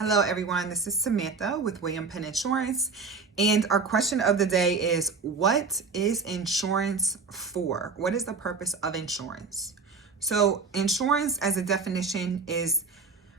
Hello everyone, this is Samantha with William Penn Insurance, and our question of the day is, what is insurance for? What is the purpose of insurance? So insurance as a definition is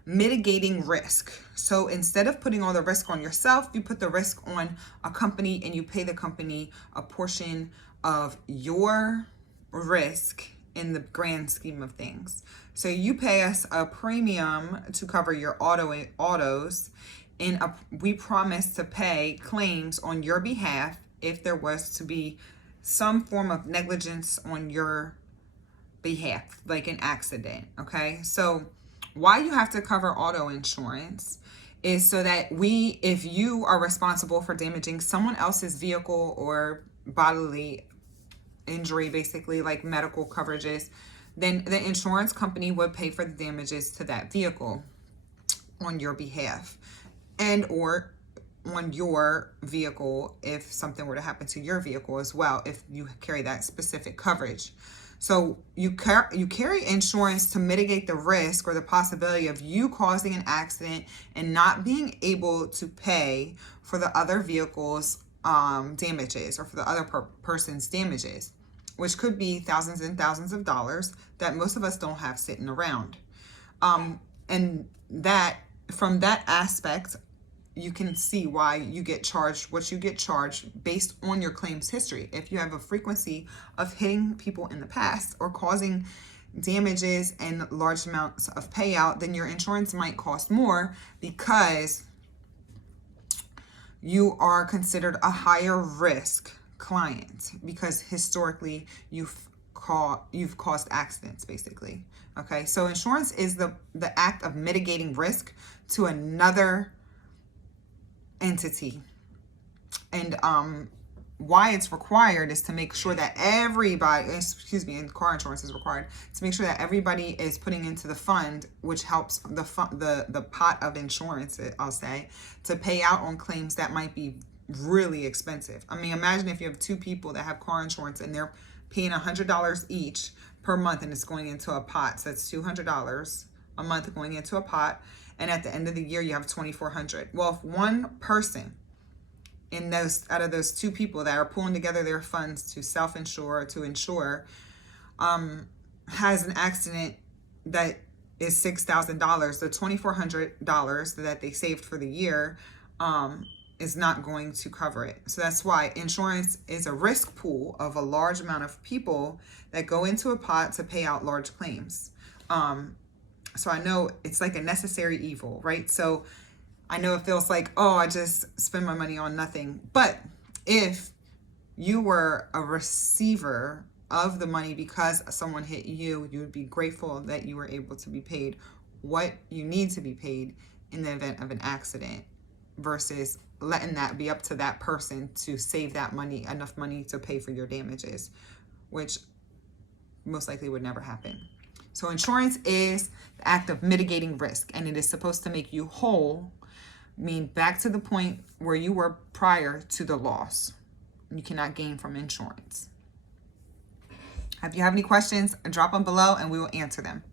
mitigating risk. So instead of putting all the risk on yourself, you put the risk on a company and you pay the company a portion of your risk in the grand scheme of things. So you pay us a premium to cover your autos, and we promise to pay claims on your behalf if there was to be some form of negligence on your behalf, like an accident. Okay, so why you have to cover auto insurance is so that if you are responsible for damaging someone else's vehicle or bodily injury, basically like medical coverages, then the insurance company would pay for the damages to that vehicle on your behalf, and or on your vehicle if something were to happen to your vehicle as well, if you carry that specific coverage. So you carry insurance to mitigate the risk or the possibility of you causing an accident and not being able to pay for the other vehicle's damages, or for the other person's damages, which could be thousands and thousands of dollars that most of us don't have sitting around. And that, from that aspect, you can see why you get charged what you get charged based on your claims history. If you have a frequency of hitting people in the past or causing damages and large amounts of payout, then your insurance might cost more because you are considered a higher risk client, because historically you've caused accidents, basically. Okay, so insurance is the act of mitigating risk to another entity, and why it's required is to make sure that everybody, and car insurance is required to make sure that everybody is putting into the fund, which helps the pot of insurance, I'll say, to pay out on claims that might be really expensive. I mean, imagine if you have two people that have car insurance and they're paying $100 each per month, and it's going into a pot. So that's $200 a month going into a pot, and at the end of the year you have $2,400. Well, if one person out of those two people that are pulling together their funds to self-insure, to insure, has an accident that is $6,000, the $2,400 that they saved for the year is not going to cover it. So that's why insurance is a risk pool of a large amount of people that go into a pot to pay out large claims. So I know it's like a necessary evil, right? So I know it feels like, oh, I just spend my money on nothing. But if you were a receiver of the money because someone hit you, you would be grateful that you were able to be paid what you need to be paid in the event of an accident, versus letting that be up to that person to save that money, enough money to pay for your damages, which most likely would never happen. So insurance is the act of mitigating risk, and it is supposed to make you whole, mean back to the point where you were prior to the loss. You cannot gain from insurance. If you have any questions, drop them below and we will answer them.